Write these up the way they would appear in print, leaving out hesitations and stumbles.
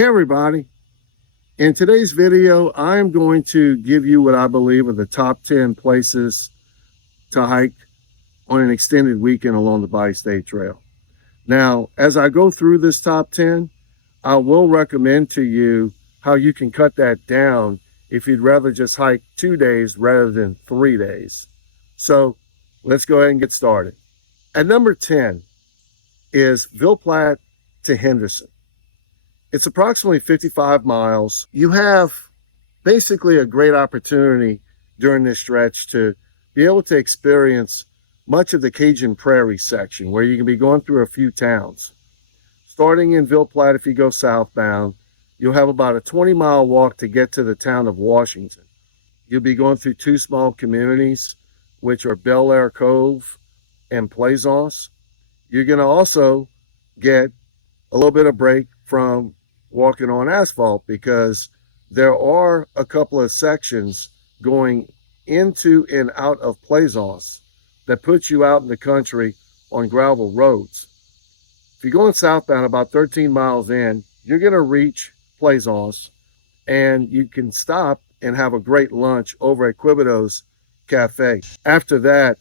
Hey everybody, in today's video, I'm going to give you what I believe are the top 10 places to hike on an extended weekend along the Bayou State Trail. Now, as I go through this top 10, I will recommend to you how you can cut that down if you'd rather just hike 2 days rather than 3 days. So let's go ahead and get started. At number 10 is Ville Platte to Henderson. It's approximately 55 miles. You have basically a great opportunity during this stretch to be able to experience much of the Cajun Prairie section, where you can be going through a few towns. Starting in Ville Platte, if you go southbound, you'll have about a 20-mile walk to get to the town of Washington. You'll be going through two small communities, which are Bel Air Cove and Plaisance. You're going to also get a little bit of break from walking on asphalt, because there are a couple of sections going into and out of Plaisance that puts you out in the country on gravel roads. If you're going southbound about 13 miles in, you're going to reach Plaisance, and you can stop and have a great lunch over at Quibido's Cafe. After that,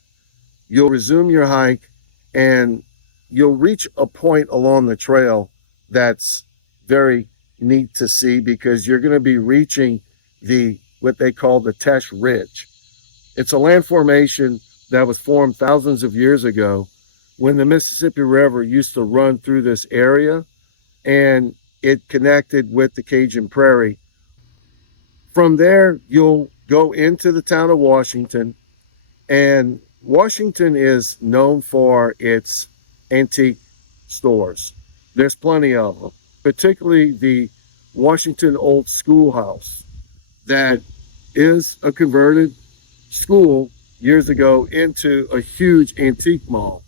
you'll resume your hike, and you'll reach a point along the trail that's very neat to see, because you're going to be reaching what they call the Tesh Ridge. It's a land formation that was formed thousands of years ago when the Mississippi River used to run through this area, and it connected with the Cajun Prairie. From there, you'll go into the town of Washington, and Washington is known for its antique stores. There's plenty of them, particularly the Washington Old Schoolhouse, that is a converted school years ago into a huge antique mall.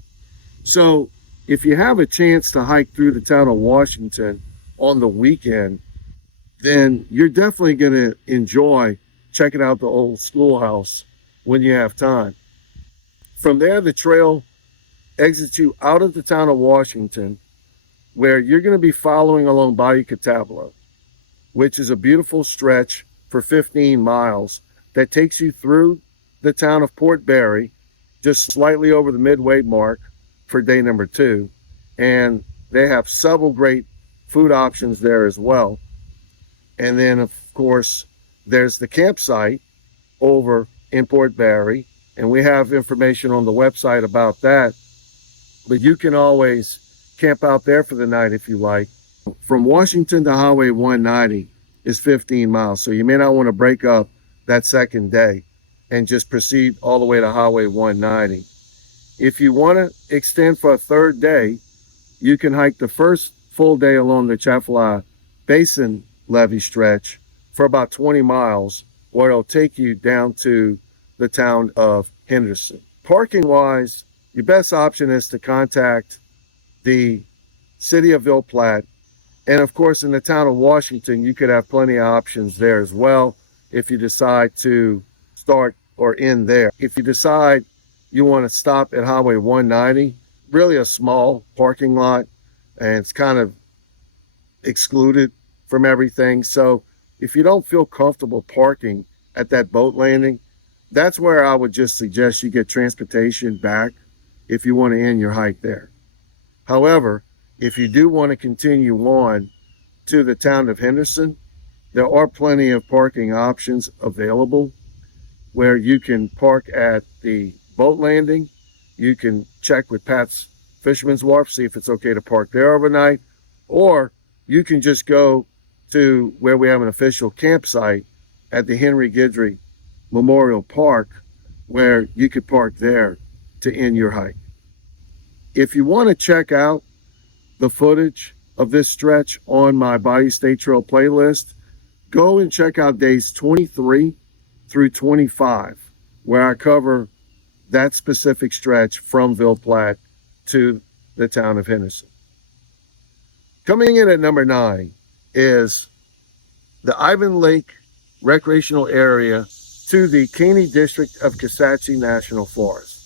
So if you have a chance to hike through the town of Washington on the weekend, then you're definitely going to enjoy checking out the Old Schoolhouse when you have time. From there, the trail exits you out of the town of Washington, where you're going to be following along Bayou Catablo, which is a beautiful stretch for 15 miles that takes you through the town of Port Barre, just slightly over the midway mark for day number 2. And they have several great food options there as well. And then, of course, there's the campsite over in Port Barre, and we have information on the website about that. But you can always camp out there for the night if you like. From Washington to Highway 190 is 15 miles, so you may not want to break up that second day and just proceed all the way to Highway 190. If you want to extend for a third day, you can hike the first full day along the Chaffalay Basin levee stretch for about 20 miles, where it'll take you down to the town of Henderson. Parking wise, your best option is to contact the city of Ville Platte. And of course, in the town of Washington, you could have plenty of options there as well if you decide to start or end there. If you decide you want to stop at Highway 190, really a small parking lot, and it's kind of excluded from everything. So if you don't feel comfortable parking at that boat landing, that's where I would just suggest you get transportation back if you want to end your hike there. However, if you do want to continue on to the town of Henderson, there are plenty of parking options available, where you can park at the boat landing. You can check with Pat's Fisherman's Wharf, see if it's okay to park there overnight, or you can just go to where we have an official campsite at the Henry Guidry Memorial Park, where you could park there to end your hike. If you want to check out the footage of this stretch on my Bayou State Trail playlist, go and check out days 23 through 25, where I cover that specific stretch from Ville Platte to the town of Henderson. Coming in at number 9 is the Ivan Lake Recreational Area to the Caney District of Kisatchie National Forest.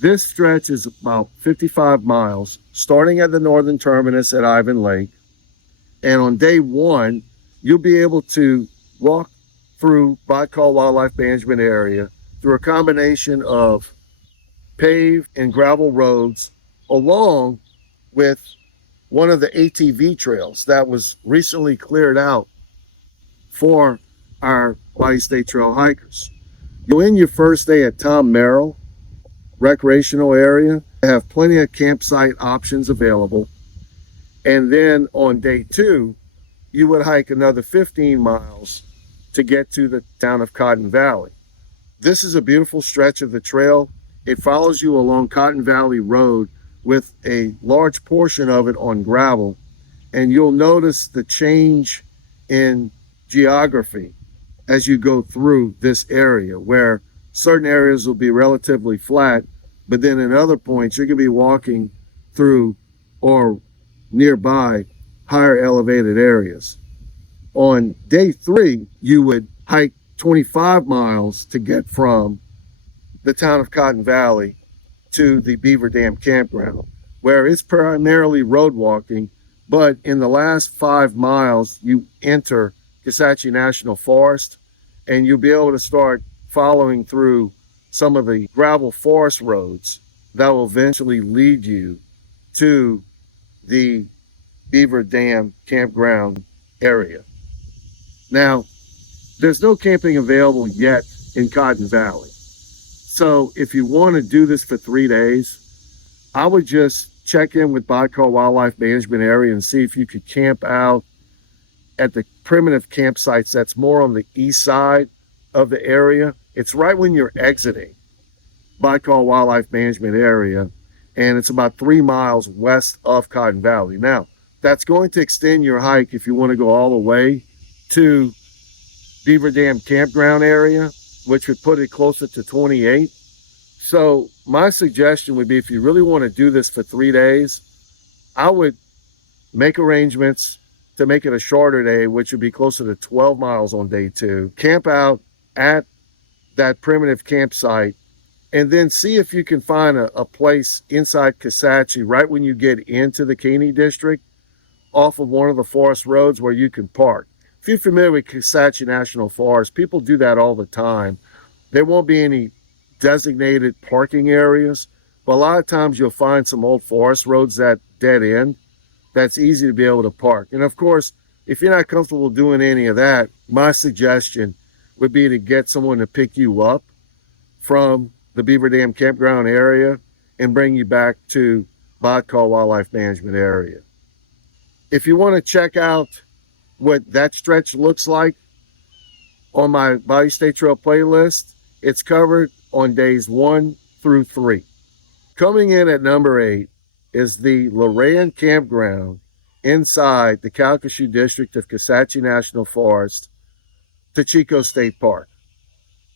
This stretch is about 55 miles, starting at the northern terminus at Ivan Lake, And on day one, you'll be able to walk through Bayou Wildlife Management Area through a combination of paved and gravel roads along with one of the ATV trails that was recently cleared out for our Bayou State Trail hikers. You'll end your first day at Tom Merrill recreational area. They have plenty of campsite options available. And then on day two, you would hike another 15 miles to get to the town of Cotton Valley. This is a beautiful stretch of the trail. It follows you along Cotton Valley Road with a large portion of it on gravel. And you'll notice the change in geography as you go through this area, where certain areas will be relatively flat, but then in other points, you're going to be walking through or nearby higher elevated areas. On day three, you would hike 25 miles to get from the town of Cotton Valley to the Beaver Dam campground, where it's primarily road walking, but in the last 5 miles, you enter Kisatchie National Forest, and you'll be able to start following through some of the gravel forest roads that will eventually lead you to the Beaver Dam campground area. Now, there's no camping available yet in Cotton Valley. So if you want to do this for 3 days, I would just check in with Bayou Wildlife Management Area and see if you could camp out at the primitive campsites that's more on the east side of the area. It's right when you're exiting Bayou Wildlife Management Area, and it's about 3 miles west of Cotton Valley. Now, that's going to extend your hike if you want to go all the way to Beaver Dam campground area, which would put it closer to 28. So my suggestion would be, if you really want to do this for 3 days, I would make arrangements to make it a shorter day, which would be closer to 12 miles on day two. Camp out at that primitive campsite, and then see if you can find a place inside Kisatchie right when you get into the Caney district off of one of the forest roads where you can park. If you're familiar with Kisatchie National Forest, people do that all the time. There won't be any designated parking areas, but a lot of times you'll find some old forest roads that dead end. That's easy to be able to park. And of course, if you're not comfortable doing any of that, my suggestion would be to get someone to pick you up from the Beaver Dam campground area and bring you back to Bayou Wildlife Management Area. If you want to check out what that stretch looks like on my Bayou State Trail playlist, it's covered on days 1 through 3. Coming in at number 8 is the Loran Campground inside the Calcasieu District of Kisatchie National Forest to Chico State Park.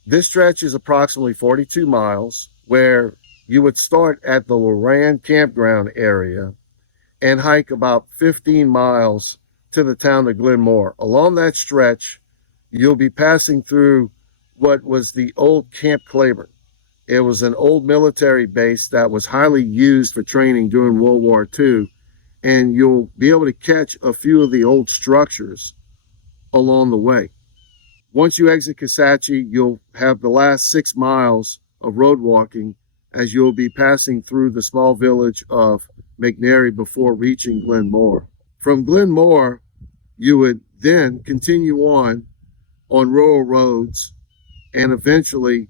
This stretch is approximately 42 miles, where you would start at the Loran Campground area and hike about 15 miles to the town of Glenmore. Along that stretch, you'll be passing through what was the old Camp Claiborne. It was an old military base that was highly used for training during World War II, and you'll be able to catch a few of the old structures along the way. Once you exit Kisatchie, you'll have the last 6 miles of road walking as you'll be passing through the small village of McNary before reaching Glenmore. From Glenmore, you would then continue on rural roads and eventually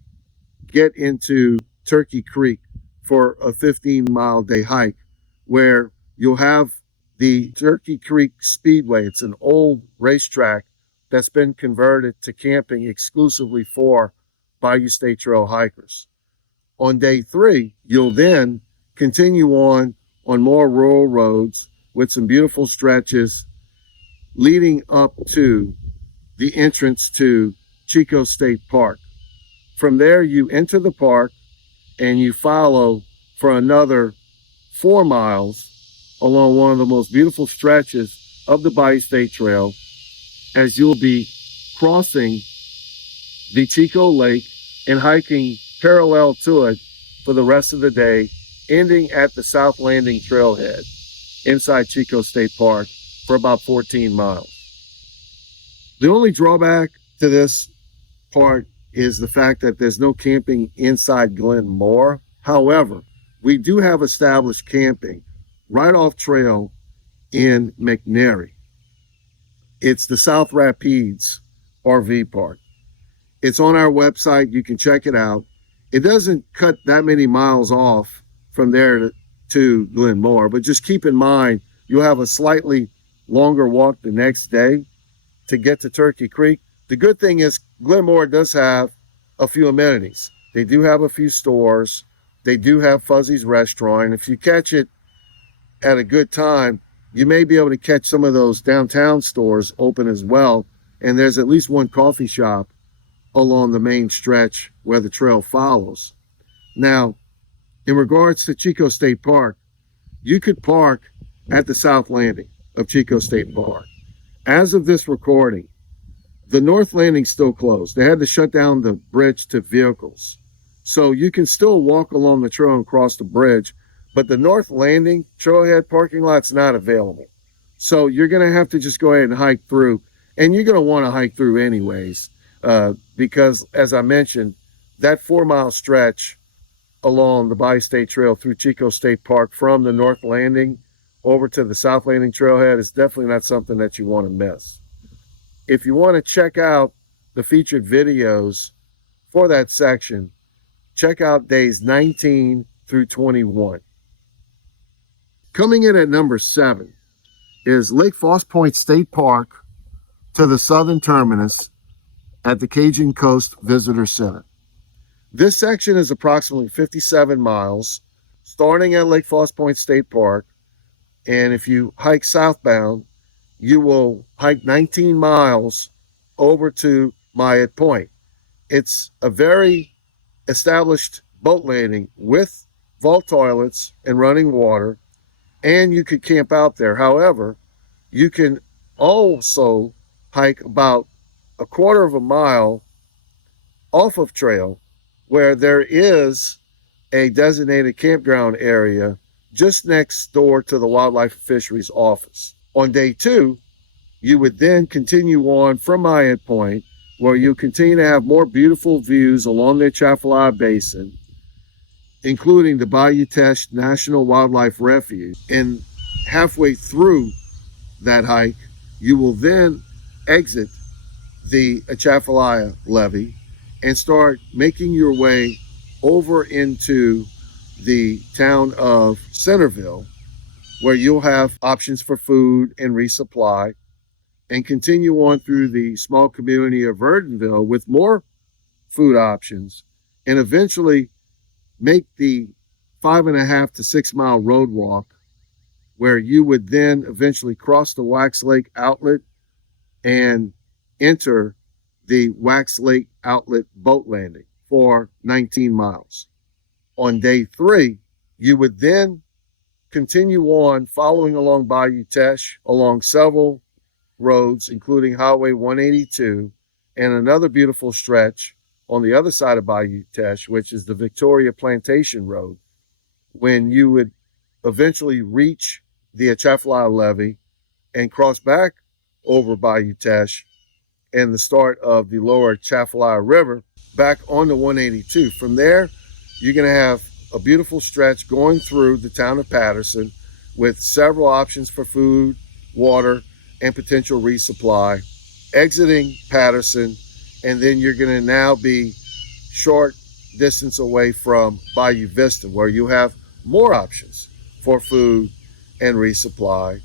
get into Turkey Creek for a 15-mile day hike, where you'll have the Turkey Creek Speedway. It's an old racetrack that's been converted to camping exclusively for Bayou State Trail hikers. On day 3, you'll then continue on more rural roads with some beautiful stretches leading up to the entrance to Chico State Park. From there, you enter the park and you follow for another 4 miles along one of the most beautiful stretches of the Bayou State Trail, as you'll be crossing the Chico Lake and hiking parallel to it for the rest of the day, ending at the South Landing Trailhead inside Chico State Park for about 14 miles. The only drawback to this part is the fact that there's no camping inside Glenmore. However, we do have established camping right off trail in McNairy. It's the South Rapides RV Park. It's on our website. You can check it out. It doesn't cut that many miles off from there to Glenmore, but just keep in mind, you'll have a slightly longer walk the next day to get to Turkey Creek. The good thing is Glenmore does have a few amenities. They do have a few stores. They do have Fuzzy's Restaurant. If you catch it at a good time, you may be able to catch some of those downtown stores open as well. And there's at least one coffee shop along the main stretch where the trail follows. Now, in regards to Chico State Park, you could park at the south landing of Chico State Park. As of this recording, the north landing's still closed. They had to shut down the bridge to vehicles. So you can still walk along the trail and cross the bridge, but the north landing trailhead parking lot's not available. So you're going to have to just go ahead and hike through, and you're going to want to hike through anyways, because as I mentioned, that 4-mile stretch along the Bayou State Trail through Chico State Park from the north landing over to the south landing trailhead is definitely not something that you want to miss. If you want to check out the featured videos for that section, check out days 19 through 21. Coming in at number 7 is Lake Foss Point State Park to the southern terminus at the Cajun Coast Visitor Center. This section is approximately 57 miles, starting at Lake Foss Point State Park. And if you hike southbound, you will hike 19 miles over to Myatt Point. It's a very established boat landing with vault toilets and running water, and you could camp out there. However, you can also hike about a quarter of a mile off of trail where there is a designated campground area just next door to the Wildlife and Fisheries office. On day 2, you would then continue on from Myatt Point, where you continue to have more beautiful views along the Atchafalaya Basin, including the Bayou Teche National Wildlife Refuge. And halfway through that hike, you will then exit the Atchafalaya levee and start making your way over into the town of Centerville, where you'll have options for food and resupply, and continue on through the small community of Verdonville with more food options, and eventually make the 5.5 to 6 mile road walk, where you would then eventually cross the Wax Lake Outlet and enter the Wax Lake Outlet boat landing for 19 miles. On day 3, you would then continue on following along Bayou Teche along several roads, including Highway 182 and another beautiful stretch on the other side of Bayou Teche, which is the Victoria Plantation Road, when you would eventually reach the Atchafalaya Levee and cross back over Bayou Teche and the start of the lower Atchafalaya River back on the 182. From there, you're going to have a beautiful stretch going through the town of Patterson with several options for food, water, and potential resupply, exiting Patterson, and then you're going to now be short distance away from Bayou Vista, where you have more options for food and resupply.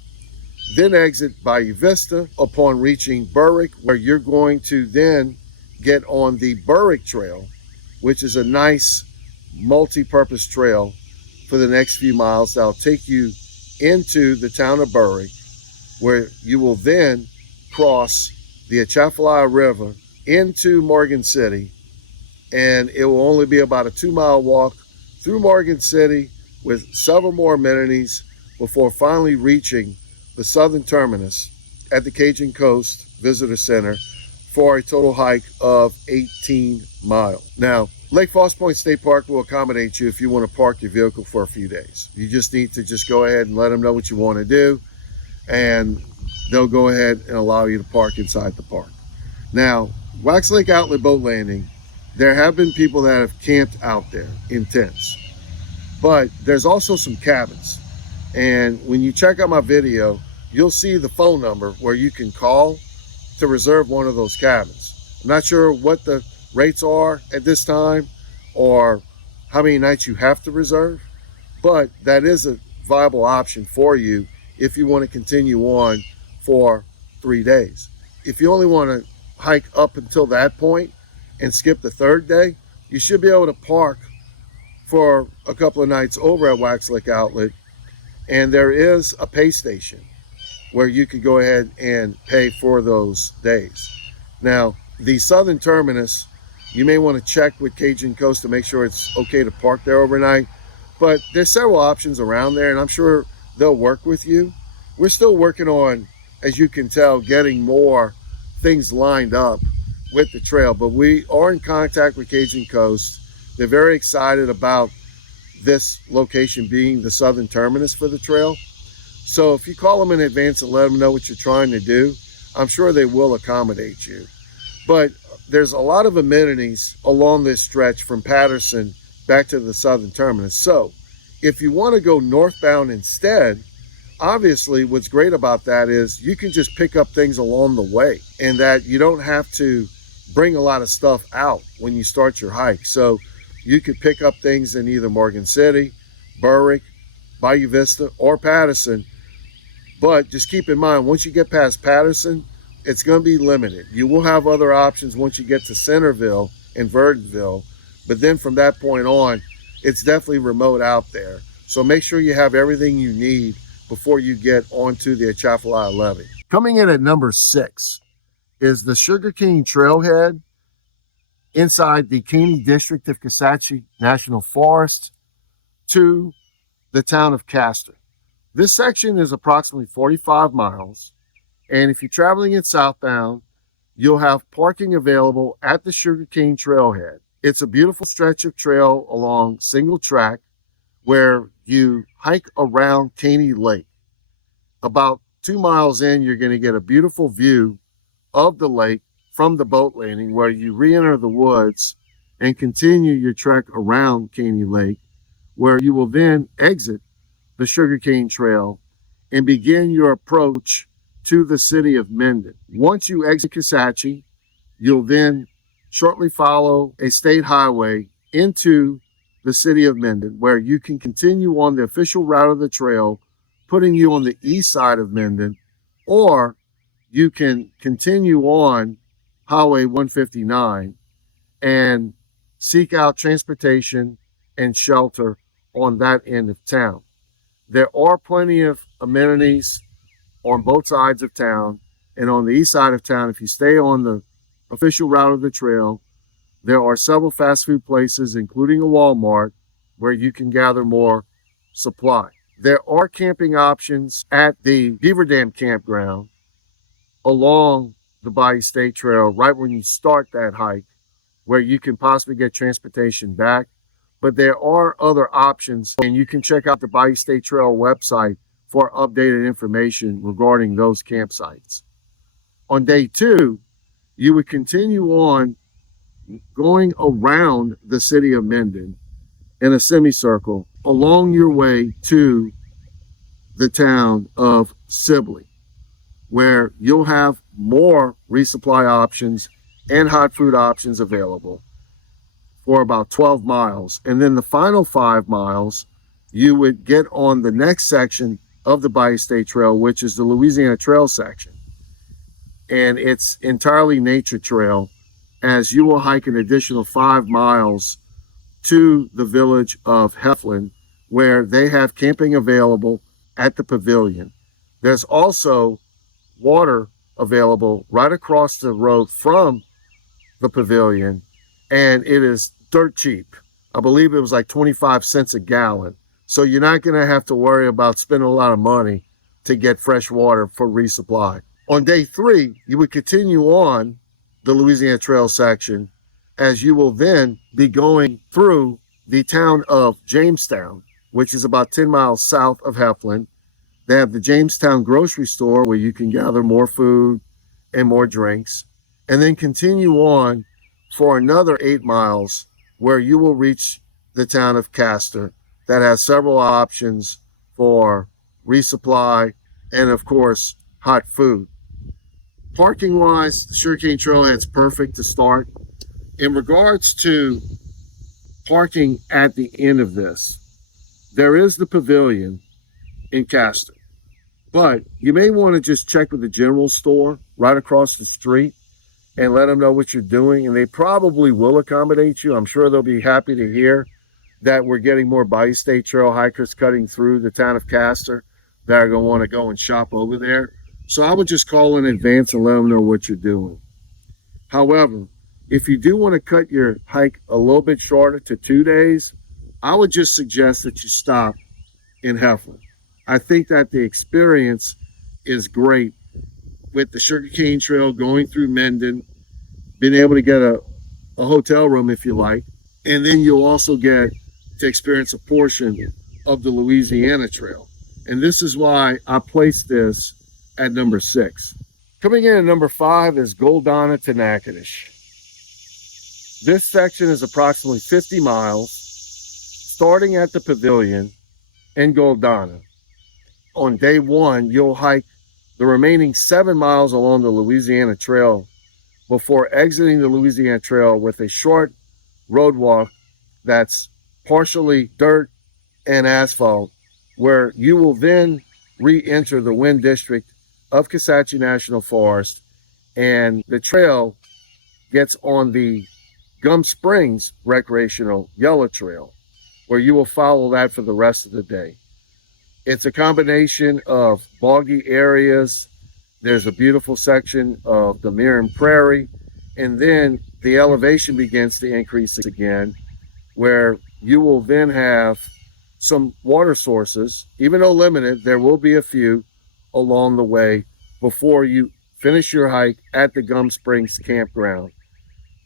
Then exit Bayou Vista upon reaching Berwick, where you're going to then get on the Berwick Trail, which is a nice multi-purpose trail for the next few miles that'll take you into the town of Berwick, where you will then cross the Atchafalaya River into Morgan City, and it will only be about a 2-mile walk through Morgan City with several more amenities before finally reaching the southern terminus at the Cajun Coast Visitor Center for a total hike of 18 miles. Now, Lake Foss Point State Park will accommodate you if you want to park your vehicle for a few days. You just need to just go ahead and let them know what you want to do, and they'll go ahead and allow you to park inside the park. Now, Wax Lake Outlet Boat Landing, there have been people that have camped out there in tents, but there's also some cabins. And when you check out my video, you'll see the phone number where you can call to reserve one of those cabins. I'm not sure what the rates are at this time or how many nights you have to reserve, but that is a viable option for you if you want to continue on for 3 days. If you only want to hike up until that point and skip the third day, you should be able to park for a couple of nights over at Wax Lake Outlet. And there is a pay station where you could go ahead and pay for those days. Now, the southern terminus, you may want to check with Cajun Coast to make sure it's okay to park there overnight. But there's several options around there, and I'm sure they'll work with you. We're still working on, as you can tell, getting more things lined up with the trail. But we are in contact with Cajun Coast. They're very excited about this location being the southern terminus for the trail. So if you call them in advance and let them know what you're trying to do, I'm sure they will accommodate you. But there's a lot of amenities along this stretch from Patterson back to the southern terminus. So if you want to go northbound instead, obviously what's great about that is you can just pick up things along the way, and that you don't have to bring a lot of stuff out when you start your hike. So you could pick up things in either Morgan City, Berwick, Bayou Vista, or Patterson. But just keep in mind, once you get past Patterson, it's going to be limited. You will have other options once you get to Centerville and Verdonville. But then from that point on, it's definitely remote out there. So make sure you have everything you need before you get onto the Atchafalaya Levee. Coming in at number 6 is the Sugar King Trailhead inside the Caney District of Kisatchie National Forest to the town of Castor. This section is approximately 45 miles, and if you're traveling in southbound, you'll have parking available at the Sugar King Trailhead. It's a beautiful stretch of trail along single track where you hike around Caney Lake. About 2 miles in, you're going to get a beautiful view of the lake from the boat landing, where you re-enter the woods and continue your trek around Caney Lake, where you will then exit the Sugarcane Trail and begin your approach to the city of Minden. Once you exit Kisatchie, you'll then shortly follow a state highway into the city of Minden, where you can continue on the official route of the trail, putting you on the east side of Minden, or you can continue on Highway 159 and seek out transportation and shelter on that end of town. There are plenty of amenities on both sides of town, and on the east side of town, if you stay on the official route of the trail, there are several fast food places, including a Walmart, where you can gather more supply. There are camping options at the Beaver Dam Campground along the Bayou State Trail right when you start that hike, where you can possibly get transportation back. But there are other options, and you can check out the Bayou State Trail website for updated information regarding those campsites. On day 2, you would continue on going around the city of Minden in a semicircle along your way to the town of Sibley, where you'll have more resupply options and hot food options available for about 12 miles. And then the final 5 miles, you would get on the next section of the Bayou State Trail, which is the Louisiana Trail section. And it's entirely nature trail, as you will hike an additional 5 miles to the village of Heflin, where they have camping available at the pavilion. There's also water available right across the road from the pavilion, and it is dirt cheap. I believe it was like 25 cents a gallon. So you're not going to have to worry about spending a lot of money to get fresh water for resupply. On day 3, you would continue on the Louisiana Trail section, as you will then be going through the town of Jamestown, which is about 10 miles south of Heflin. They have the Jamestown grocery store where you can gather more food and more drinks, and then continue on for another 8 miles where you will reach the town of Castor that has several options for resupply and, of course, hot food. Parking wise, the Sugarcane Trailhead's perfect to start. In regards to parking at the end of this, there is the pavilion in Castor, but you may want to just check with the general store right across the street and let them know what you're doing, and they probably will accommodate you. I'm sure they'll be happy to hear that we're getting more Bayou State Trail hikers cutting through the town of Castor that are going to want to go and shop over there. So I would just call in advance and let them know what you're doing. However, if you do want to cut your hike a little bit shorter to 2 days, I would just suggest that you stop in Heflin. I think that the experience is great with the Sugarcane Trail going through Mendon, being able to get a hotel room if you like, and then you'll also get to experience a portion of the Louisiana Trail. And this is why I placed this at number 6. Coming in at number 5 is Goldana to Natchitoches. This section is approximately 50 miles, starting at the pavilion in Goldana. On day 1, you'll hike the remaining 7 miles along the Louisiana Trail before exiting the Louisiana Trail with a short road walk that's partially dirt and asphalt, where you will then re-enter the Wind District of Kisatchie National Forest, and the trail gets on the Gum Springs Recreational Yellow Trail, where you will follow that for the rest of the day. It's a combination of boggy areas. There's a beautiful section of the Mirren Prairie, and then the elevation begins to increase again, where you will then have some water sources. Even though limited, there will be a few along the way before you finish your hike at the Gum Springs Campground.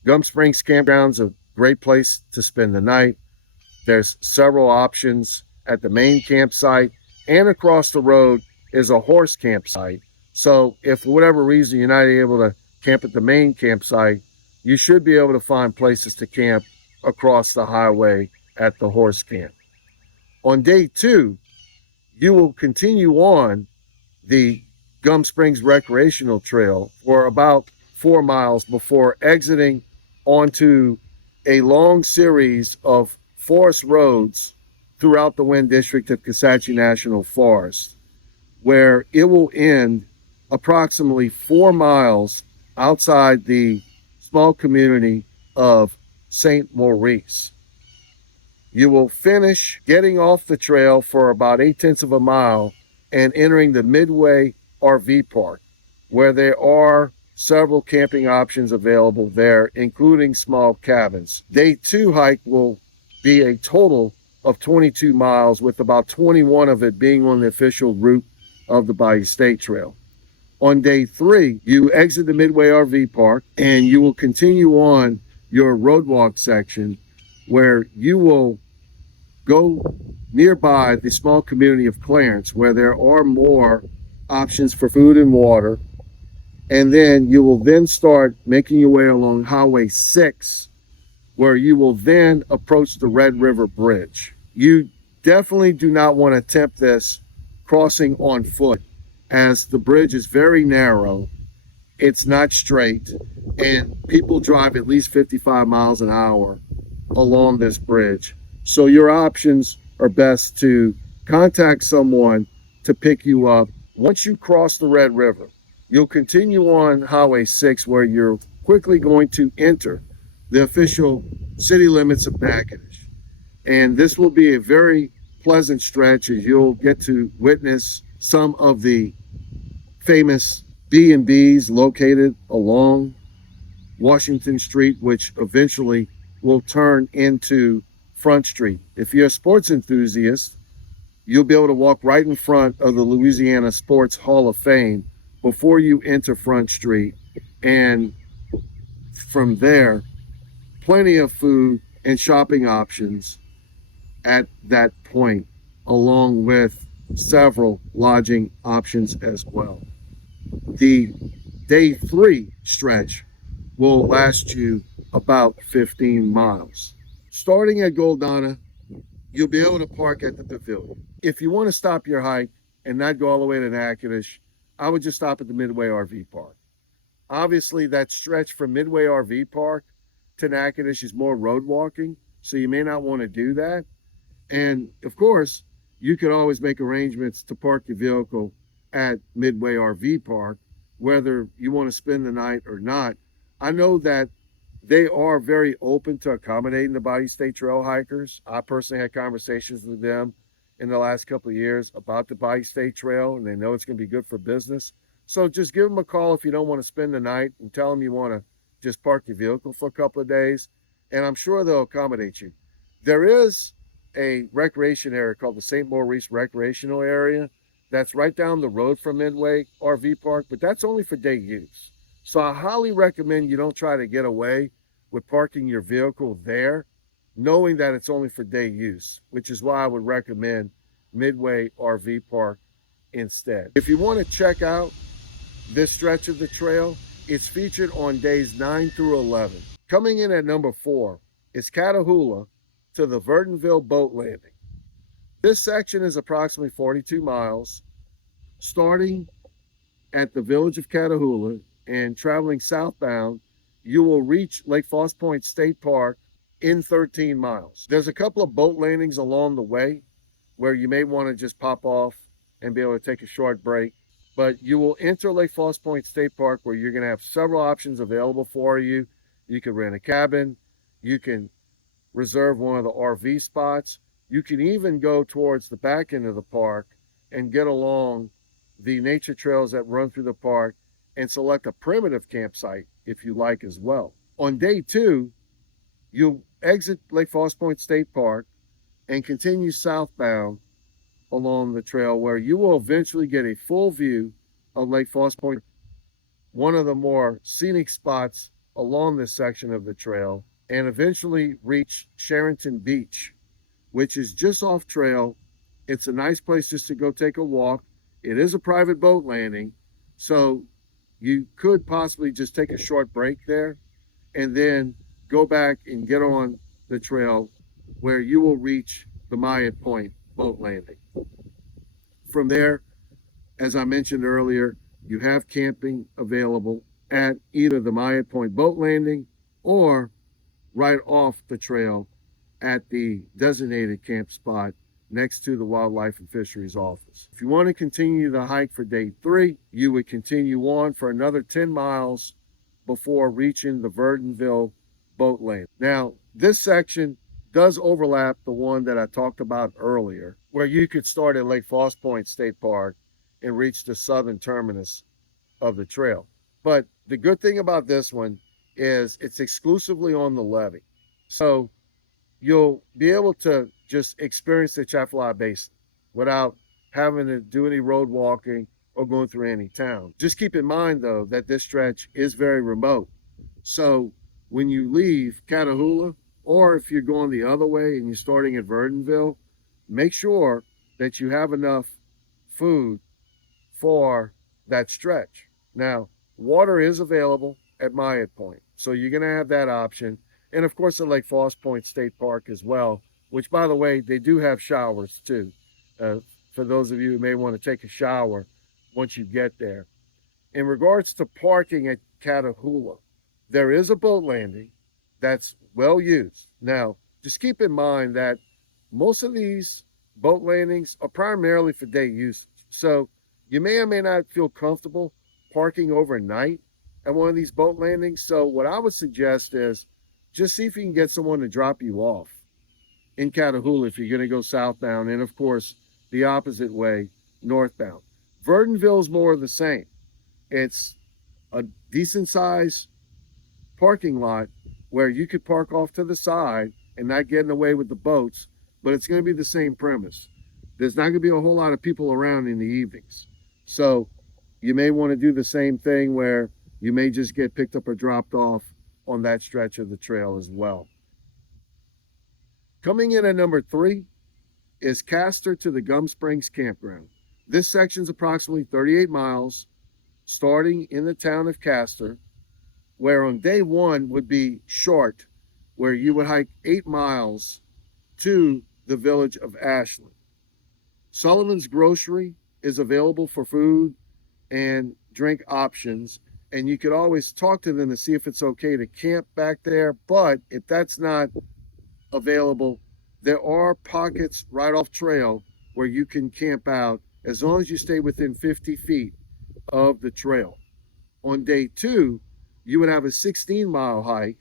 Gum Springs Campground's a great place to spend the night. There's several options at the main campsite, and across the road is a horse campsite. So if for whatever reason you're not able to camp at the main campsite, you should be able to find places to camp across the highway at the horse camp. On day 2, you will continue on the Gum Springs Recreational Trail for about 4 miles before exiting onto a long series of forest roads throughout the Wind District of Kisatchie National Forest, where it will end approximately 4 miles outside the small community of St. Maurice. You will finish getting off the trail for about 8/10 of a mile and entering the Midway RV Park, where there are several camping options available there, including small cabins. Day 2 hike will be a total of 22 miles, with about 21 of it being on the official route of the Bayou State Trail. On day 3, you exit the Midway RV Park and you will continue on your roadwalk section, where you will go nearby the small community of Clarence, where there are more options for food and water. And then you will then start making your way along Highway 6, where you will then approach the Red River Bridge. You definitely do not want to attempt this crossing on foot, as the bridge is very narrow, it's not straight, and people drive at least 55 miles an hour along this bridge. So your options are best to contact someone to pick you up. Once you cross the Red River, you'll continue on Highway 6, where you're quickly going to enter the official city limits of Natchitoches. And this will be a very pleasant stretch, as you'll get to witness some of the famous B&Bs located along Washington Street, which eventually will turn into Front Street. If you're a sports enthusiast, you'll be able to walk right in front of the Louisiana Sports Hall of Fame before you enter Front Street. And from there, plenty of food and shopping options at that point, along with several lodging options as well. The day 3 stretch will last you about 15 miles. Starting at Goldana, you'll be able to park at the pavilion. If you want to stop your hike and not go all the way to Natchitoches, I would just stop at the Midway RV Park. Obviously, that stretch from Midway RV Park to Natchitoches is more road walking, so you may not want to do that. And of course, you could always make arrangements to park your vehicle at Midway RV Park, whether you want to spend the night or not. I know that they are very open to accommodating the Bayou State Trail hikers. I personally had conversations with them in the last couple of years about the Bayou State Trail, and they know it's going to be good for business. So just give them a call if you don't want to spend the night, and tell them you want to just park your vehicle for a couple of days, and I'm sure they'll accommodate you. There is a recreation area called the St. Maurice Recreational Area that's right down the road from Midway RV Park, but that's only for day use. So I highly recommend you don't try to get away with parking your vehicle there, knowing that it's only for day use, which is why I would recommend Midway RV Park instead. If you want to check out this stretch of the trail, it's featured on days 9 through 11. Coming in at number 4 is Catahoula to the Verdonville boat landing. This section is approximately 42 miles, starting at the village of Catahoula and traveling southbound. You will reach Lake Foss Point State Park in 13 miles. There's a couple of boat landings along the way where you may want to just pop off and be able to take a short break. But you will enter Lake Foss Point State Park, where you're going to have several options available for you. You can rent a cabin. You can reserve one of the RV spots. You can even go towards the back end of the park and get along the nature trails that run through the park and select a primitive campsite if you like as well. On day 2, you'll exit Lake Foss Point State Park and continue southbound along the trail, where you will eventually get a full view of Lake Foss Point, one of the more scenic spots along this section of the trail, and eventually reach Sherrington Beach, which is just off trail. It's a nice place just to go take a walk. It is a private boat landing, so you could possibly just take a short break there and then go back and get on the trail, where you will reach the Maya Point boat landing. From there, as I mentioned earlier, you have camping available at either the Maya Point boat landing or right off the trail at the designated camp spot next to the Wildlife and Fisheries Office. If you want to continue the hike for day 3, you would continue on for another 10 miles before reaching the Verdonville boat landing. Now, this section does overlap the one that I talked about earlier, where you could start at Lake Foss Point State Park and reach the southern terminus of the trail. But the good thing about this one is it's exclusively on the levee. So you'll be able to just experience the Chaffalot Basin without having to do any road walking or going through any town. Just keep in mind, though, that this stretch is very remote. So when you leave Catahoula, or if you're going the other way and you're starting at Verdonville, make sure that you have enough food for that stretch. Now, water is available at Maya Point, so you're going to have that option. And of course, at Lake Foss Point State Park as well, which, by the way, they do have showers too, for those of you who may want to take a shower once you get there. In regards to parking at Catahoula, there is a boat landing that's well used. Now, just keep in mind that most of these boat landings are primarily for day usage. So you may or may not feel comfortable parking overnight at one of these boat landings. So what I would suggest is just see if you can get someone to drop you off in Catahoula if you're going to go southbound, and of course the opposite way, northbound. Verdonville is more of the same. It's a decent sized parking lot where you could park off to the side and not get in the way with the boats, but it's going to be the same premise. There's not going to be a whole lot of people around in the evenings. So you may want to do the same thing where you may just get picked up or dropped off on that stretch of the trail as well. Coming in at number 3 is Castor to the Gum Springs Campground. This section is approximately 38 miles, starting in the town of Castor, where on day one would be short, where you would hike 8 miles to the village of Ashland. Sullivan's Grocery is available for food and drink options, and you could always talk to them to see if it's okay to camp back there. But if that's not available, there are pockets right off trail where you can camp out as long as you stay within 50 feet of the trail. On day two, you would have a 16-mile hike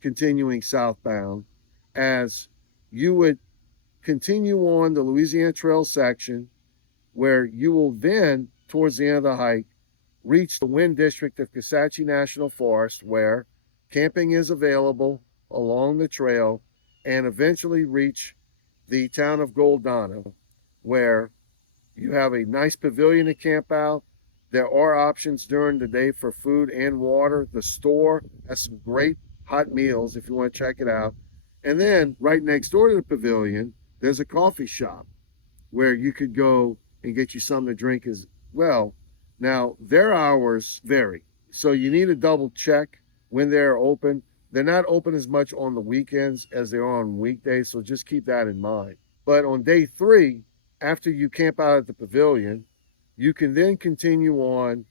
continuing southbound as you would continue on the Louisiana Trail section, where you will then, towards the end of the hike, reach the Wind District of Kisatchie National Forest, where camping is available along the trail, and eventually reach the town of Goldana, where you have a nice pavilion to camp out. There are options during the day for food and water. The store has some great hot meals if you want to check it out. And then right next door to the pavilion, there's a coffee shop where you could go and get you something to drink as well. Now, their hours vary, so you need to double check when they're open. They're not open as much on the weekends as they are on weekdays, so just keep that in mind. But on day three, after you camp out at the pavilion, you can then continue on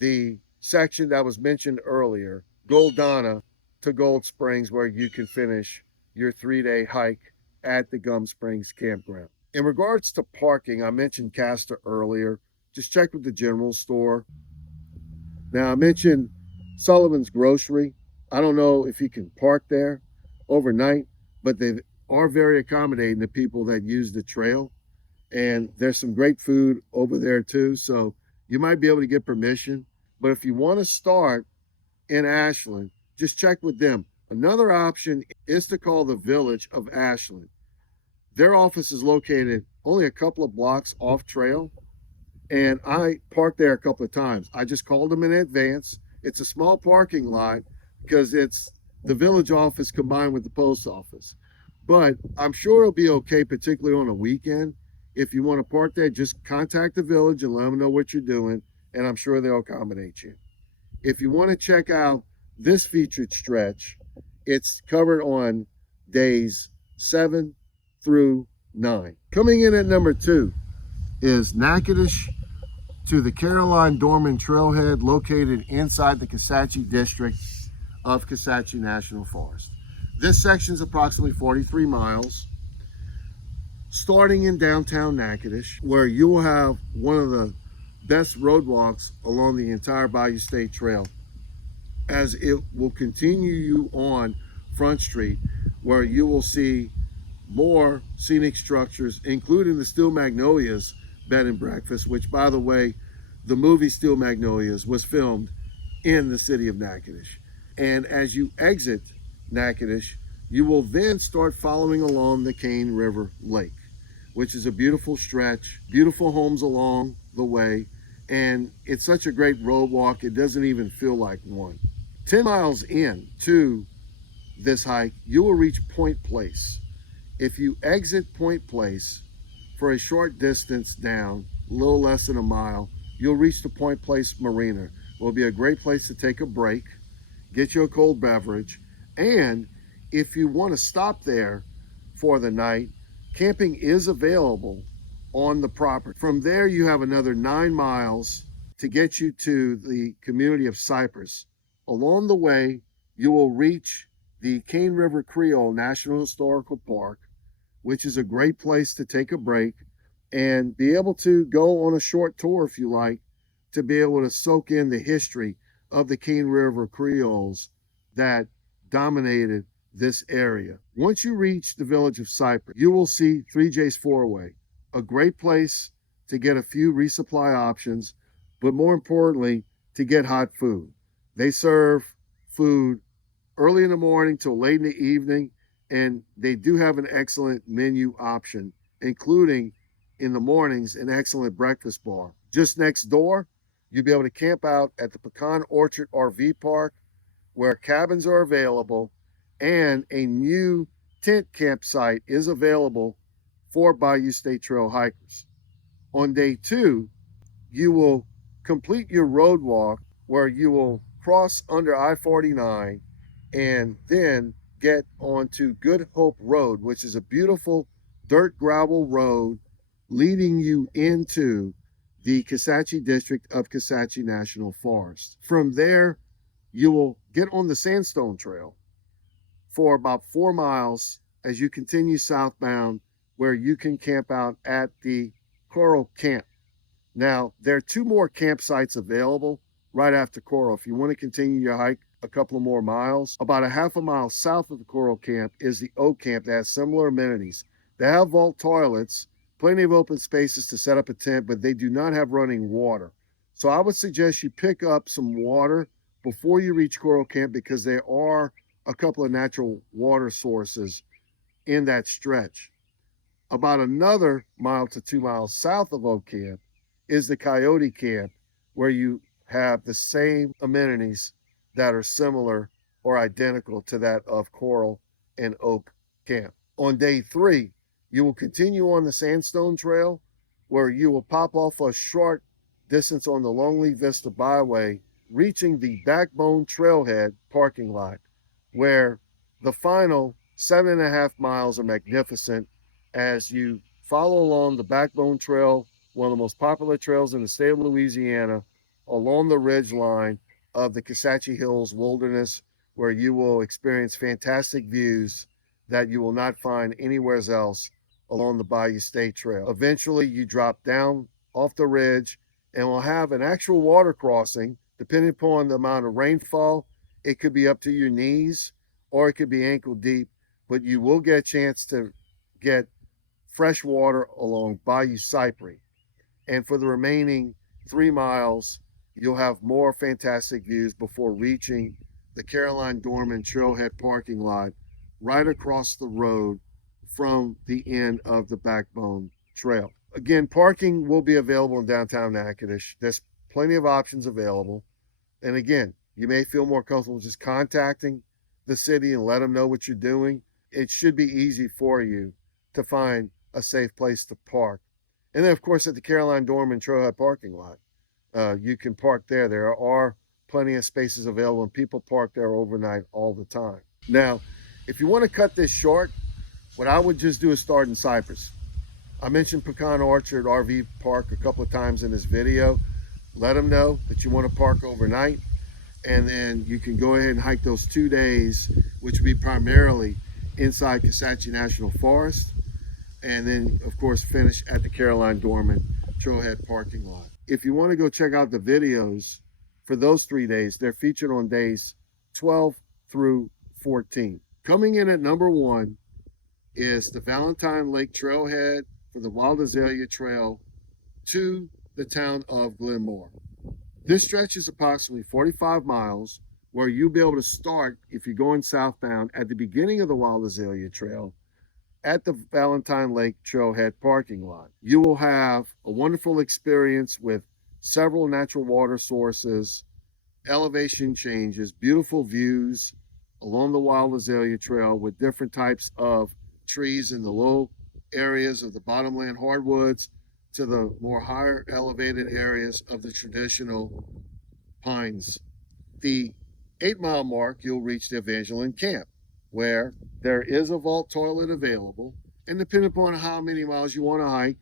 the section that was mentioned earlier, Goldana to Gold Springs, where you can finish your 3-day hike at the Gum Springs Campground. In regards to parking, I mentioned Castor earlier. Just check with the general store. Now, I mentioned Sullivan's Grocery. I don't know if you can park there overnight, but they are very accommodating to people that use the trail. And there's some great food over there too, so you might be able to get permission. But if you want to start in Ashland, just check with them. Another option is to call the village of Ashland. Their office is located only a couple of blocks off trail, and I parked there a couple of times. I just called them in advance. It's a small parking lot because it's the village office combined with the post office. But I'm sure it'll be okay, particularly on a weekend. If you want to park there, just contact the village and let them know what you're doing, and I'm sure they'll accommodate you. If you want to check out this featured stretch, it's covered on days 7 through 9. Coming in at number 2 is Natchitoches to the Caroline Dorman Trailhead, located inside the Kisatchie District of Kisatchie National Forest. This section is approximately 43 miles, starting in downtown Natchitoches, where you will have one of the best road walks along the entire Bayou State Trail, as it will continue you on Front Street, where you will see more scenic structures, including the Steel Magnolias bed and breakfast, which, by the way, the movie Steel Magnolias was filmed in the city of Natchitoches. And as you exit Natchitoches, you will then start following along the Cane River Lake, which is a beautiful stretch, beautiful homes along the way, and it's such a great road walk, it doesn't even feel like one. 10 miles in to this hike, you will reach Point Place. If you exit Point Place for a short distance down, a little less than a mile, you'll reach the Point Place Marina. It will be a great place to take a break, get you a cold beverage, and if you want to stop there for the night, camping is available on the property. From there, you have another 9 miles to get you to the community of Cypress. Along the way, you will reach the Cane River Creole National Historical Park, which is a great place to take a break and be able to go on a short tour, if you like, to be able to soak in the history of the Cane River Creoles that dominated this area. Once you reach the village of Cypress, you will see 3J's Four-Way, a great place to get a few resupply options, but more importantly, to get hot food. They serve food early in the morning till late in the evening, and they do have an excellent menu option, including in the mornings an excellent breakfast bar. Just next door, you'll be able to camp out at the Pecan Orchard RV Park, where cabins are available, and a new tent campsite is available for Bayou State Trail hikers. On day 2, you will complete your road walk where you will cross under I-49 and then get onto Good Hope Road, which is a beautiful dirt gravel road leading you into the Kisatchie district of Kisatchie National Forest. From there, you will get on the Sandstone Trail for about 4 miles as you continue southbound, where you can camp out at the Coral Camp. Now, there are 2 more campsites available right after Coral. If you want to continue your hike a couple of more miles, about a half a mile south of the Coral Camp is the Oak Camp that has similar amenities. They have vault toilets, plenty of open spaces to set up a tent, but they do not have running water. So I would suggest you pick up some water before you reach Coral Camp, because there are a couple of natural water sources in that stretch. About another mile to 2 miles south of Oak Camp is the Coyote Camp, where you have the same amenities that are similar or identical to that of Coral and Oak Camp. On day 3, you will continue on the Sandstone Trail, where you will pop off a short distance on the Longleaf Vista Byway, reaching the Backbone Trailhead parking lot, where the final 7.5 miles are magnificent as you follow along the Backbone Trail, one of the most popular trails in the state of Louisiana, along the ridge line of the Kisatchie Hills Wilderness, where you will experience fantastic views that you will not find anywhere else along the Bayou State Trail. Eventually, you drop down off the ridge and will have an actual water crossing. Depending upon the amount of rainfall, it could be up to your knees or it could be ankle deep, but you will get a chance to get fresh water along Bayou Cypress. And for the remaining 3 miles, you'll have more fantastic views before reaching the Caroline Dorman Trailhead parking lot right across the road from the end of the Backbone Trail. Again, parking will be available in downtown Natchitoches. There's plenty of options available. And again, you may feel more comfortable just contacting the city and let them know what you're doing. It should be easy for you to find a safe place to park. And then, of course, at the Caroline Dorman Trailhead parking lot, you can park there. There are plenty of spaces available, and people park there overnight all the time. Now, if you want to cut this short, what I would just do is start in Cypress. I mentioned Pecan Orchard RV Park a couple of times in this video. Let them know that you want to park overnight, and then you can go ahead and hike those 2 days, which will be primarily inside Kisatchie National Forest, and then, of course, finish at the Caroline Dorman Trailhead parking lot. If you want to go check out the videos for those 3 days, they're featured on days 12 through 14. Coming in at number 1 is the Valentine Lake Trailhead for the Wild Azalea Trail to the town of Glenmore. This stretch is approximately 45 miles, where you'll be able to start, if you're going southbound, at the beginning of the Wild Azalea Trail at the Valentine Lake Trailhead parking lot. You will have a wonderful experience with several natural water sources, elevation changes, beautiful views along the Wild Azalea Trail with different types of trees in the low areas of the bottomland hardwoods to the more higher elevated areas of the traditional pines. The 8-mile mark, you'll reach the Evangeline Camp, where there is a vault toilet available. And depending upon how many miles you want to hike,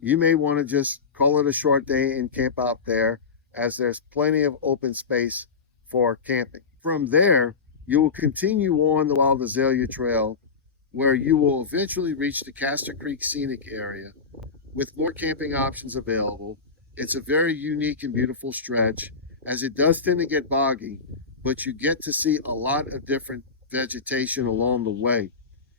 you may want to just call it a short day and camp out there, as there's plenty of open space for camping. From there, you will continue on the Wild Azalea Trail, where you will eventually reach the Castor Creek Scenic Area with more camping options available. It's a very unique and beautiful stretch, as it does tend to get boggy, but you get to see a lot of different vegetation along the way,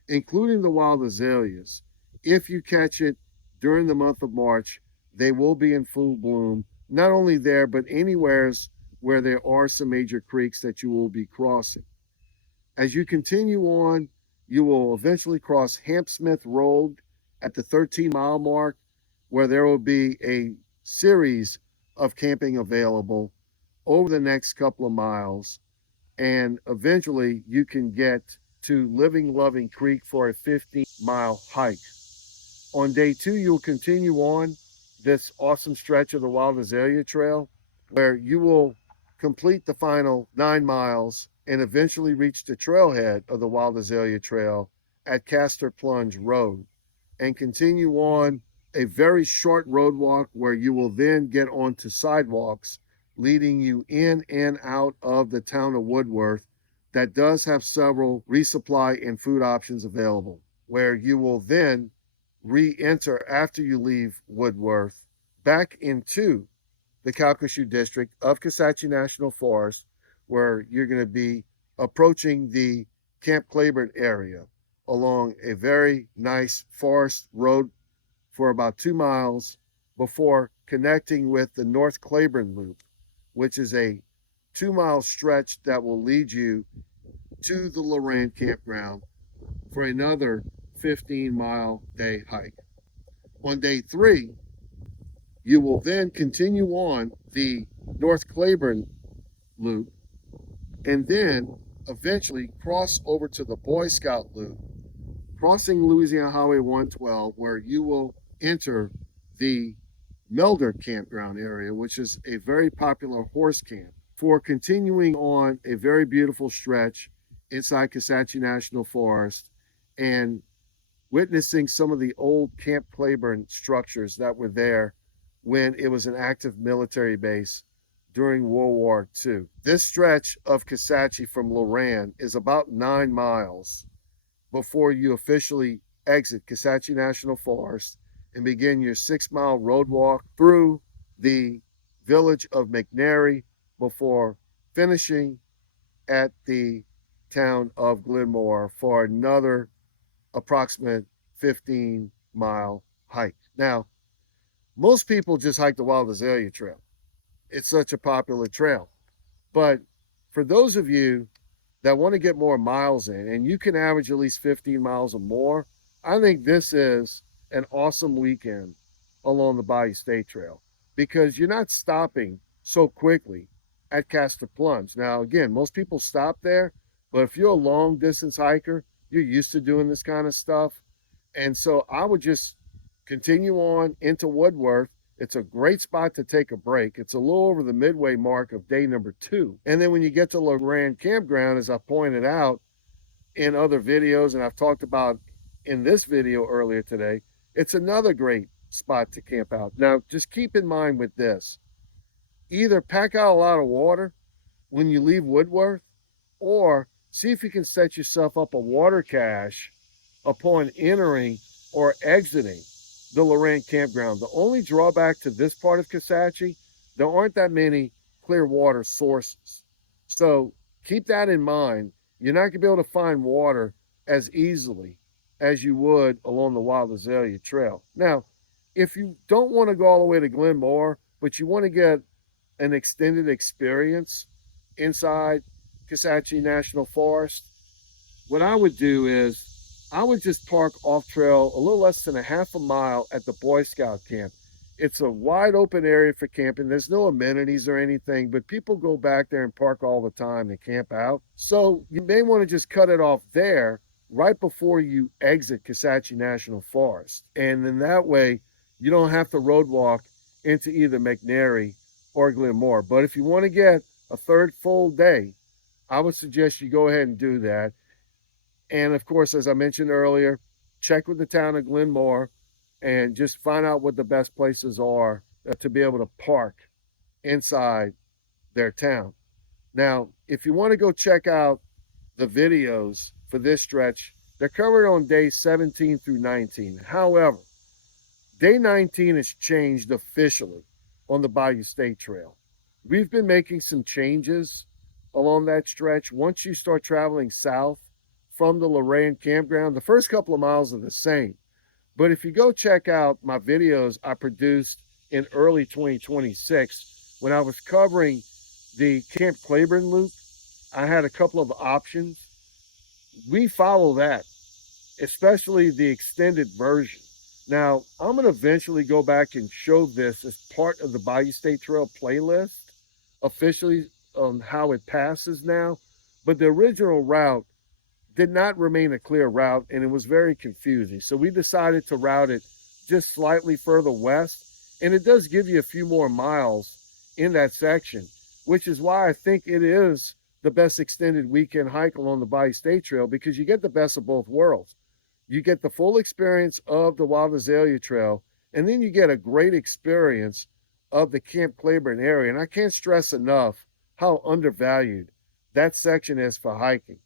including the wild azaleas. If you catch it during the month of March, they will be in full bloom, not only there, but anywhere where there are some major creeks that you will be crossing. As you continue on, you will eventually cross Hampsmith Road at the 13-mile mark, where there will be a series of camping available over the next couple of miles. And eventually you can get to Living Loving Creek for a 15-mile hike. On day 2, you'll continue on this awesome stretch of the Wild Azalea Trail where you will complete the final 9 miles and eventually reach the trailhead of the Wild Azalea Trail at Castor Plunge Road and continue on a very short road walk where you will then get onto sidewalks leading you in and out of the town of Woodworth that does have several resupply and food options available, where you will then re-enter after you leave Woodworth back into the Calcasieu district of Kisatchie National Forest, where you're going to be approaching the Camp Claiborne area along a very nice forest road for about 2 miles before connecting with the North Claiborne Loop, which is a 2-mile stretch that will lead you to the Loran campground for another 15-mile day hike. On day 3, you will then continue on the North Claiborne Loop and then eventually cross over to the Boy Scout Loop, crossing Louisiana Highway 112, where you will enter the Melder campground area, which is a very popular horse camp, for continuing on a very beautiful stretch inside Kisatchie National Forest and witnessing some of the old Camp Claiborne structures that were there when it was an active military base during World War II. This stretch of Kisatchie from Loran is about 9 miles before you officially exit Kisatchie National Forest and begin your 6-mile road walk through the village of McNary before finishing at the town of Glenmore for another approximate 15-mile hike. Now, most people just hike the Wild Azalea Trail. It's such a popular trail. But for those of you that want to get more miles in, and you can average at least 15 miles or more, I think this is an awesome weekend along the Bayou State Trail because you're not stopping so quickly at Castor Plunge. Now, again, most people stop there, but if you're a long distance hiker, you're used to doing this kind of stuff. And so I would just continue on into Woodworth. It's a great spot to take a break. It's a little over the midway mark of day number 2. And then when you get to Loran Campground, as I pointed out in other videos, and I've talked about in this video earlier today, it's another great spot to camp out. Now, just keep in mind with this, either pack out a lot of water when you leave Woodworth, or see if you can set yourself up a water cache upon entering or exiting the Loran campground. The only drawback to this part of Kisatchie, there aren't that many clear water sources. So keep that in mind. You're not going to be able to find water as easily as you would along the Wild Azalea Trail. Now, if you don't want to go all the way to Glenmore, but you want to get an extended experience inside Kisatchie National Forest, what I would do is I would just park off trail a little less than a half a mile at the Boy Scout camp. It's a wide open area for camping. There's no amenities or anything, but people go back there and park all the time and camp out. So you may want to just cut it off there right before you exit Kisatchie National Forest. And then that way you don't have to road walk into either McNary or Glenmore. But if you want to get a third full day, I would suggest you go ahead and do that. And of course, as I mentioned earlier, check with the town of Glenmore and just find out what the best places are to be able to park inside their town. Now, if you want to go check out the videos for this stretch, they're covered on days 17 through 19. However, day 19 has changed officially on the Bayou State Trail. We've been making some changes along that stretch. Once you start traveling south from the Loran campground, the first couple of miles are the same. But if you go check out my videos I produced in early 2026, when I was covering the Camp Claiborne loop, I had a couple of options. We follow that, especially the extended version. Now, I'm going to eventually go back and show this as part of the Bayou State Trail playlist, officially on how it passes now. But the original route did not remain a clear route, and it was very confusing. So we decided to route it just slightly further west. And it does give you a few more miles in that section, which is why I think it is the best extended weekend hike along the Bayou State Trail, because you get the best of both worlds. You get the full experience of the Wild Azalea Trail, and then you get a great experience of the Camp Claiborne area. And I can't stress enough how undervalued that section is for hiking.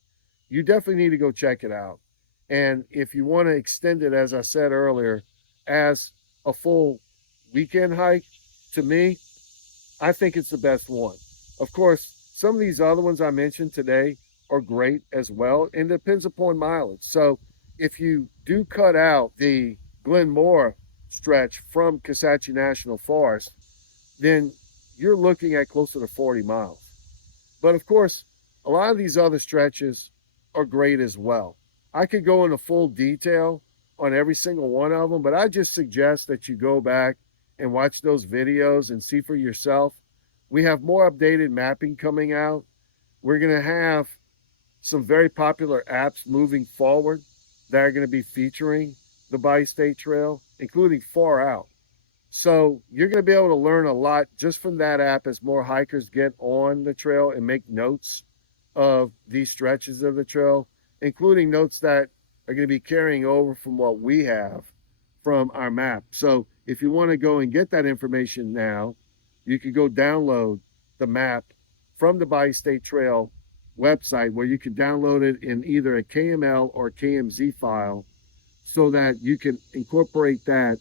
You definitely need to go check it out. And if you want to extend it, as I said earlier, as a full weekend hike, to me, I think it's the best one. Of course, some of these other ones I mentioned today are great as well, and it depends upon mileage. So if you do cut out the Glenmore stretch from Kisatchie National Forest, then you're looking at closer to 40 miles. But of course, a lot of these other stretches are great as well. I could go into full detail on every single one of them, but I just suggest that you go back and watch those videos and see for yourself. We have more updated mapping coming out. We're going to have some very popular apps moving forward that are going to be featuring the Bayou State Trail, including Far Out. So you're going to be able to learn a lot just from that app as more hikers get on the trail and make notes of these stretches of the trail, including notes that are going to be carrying over from what we have from our map. So if you want to go and get that information now, you can go download the map from the Bayou State Trail website, where you can download it in either a KML or KMZ file, so that you can incorporate that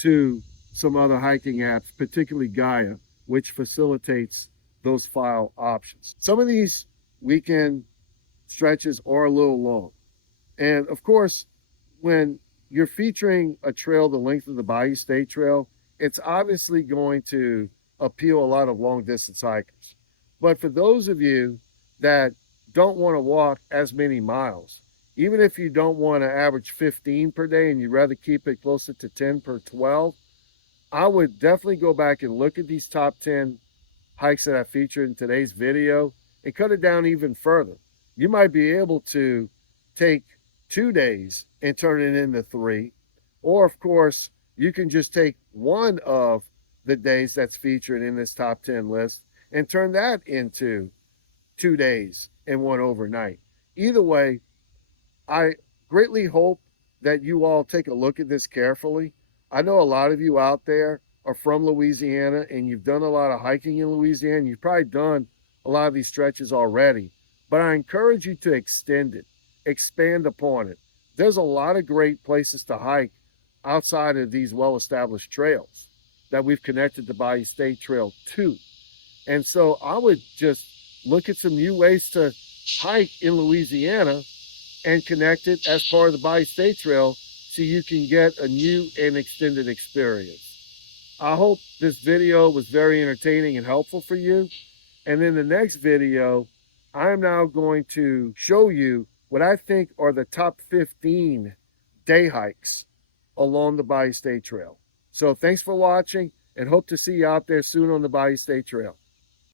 to some other hiking apps, particularly Gaia, which facilitates those file options. Some of these weekend stretches are a little long. And of course, when you're featuring a trail the length of the Bayou State Trail, it's obviously going to appeal a lot of long distance hikers. But for those of you that don't want to walk as many miles, even if you don't want to average 15 per day and you'd rather keep it closer to 10 per 12, I would definitely go back and look at these top 10 hikes that I featured in today's video and cut it down even further. You might be able to take 2 days and turn it into 3. Or of course, you can just take one of the days that's featured in this top 10 list and turn that into 2 days and 1 overnight. Either way, I greatly hope that you all take a look at this carefully. I know a lot of you out there are from Louisiana and you've done a lot of hiking in Louisiana. You've probably done a lot of these stretches already, but I encourage you to extend it, expand upon it. There's a lot of great places to hike outside of these well-established trails that we've connected the Bayou State Trail to. And so I would just look at some new ways to hike in Louisiana and connect it as part of the Bayou State Trail, so you can get a new and extended experience. I hope this video was very entertaining and helpful for you. And in the next video, I'm now going to show you what I think are the top 15 day hikes along the Bayou State Trail. So thanks for watching, and hope to see you out there soon on the Bayou State Trail.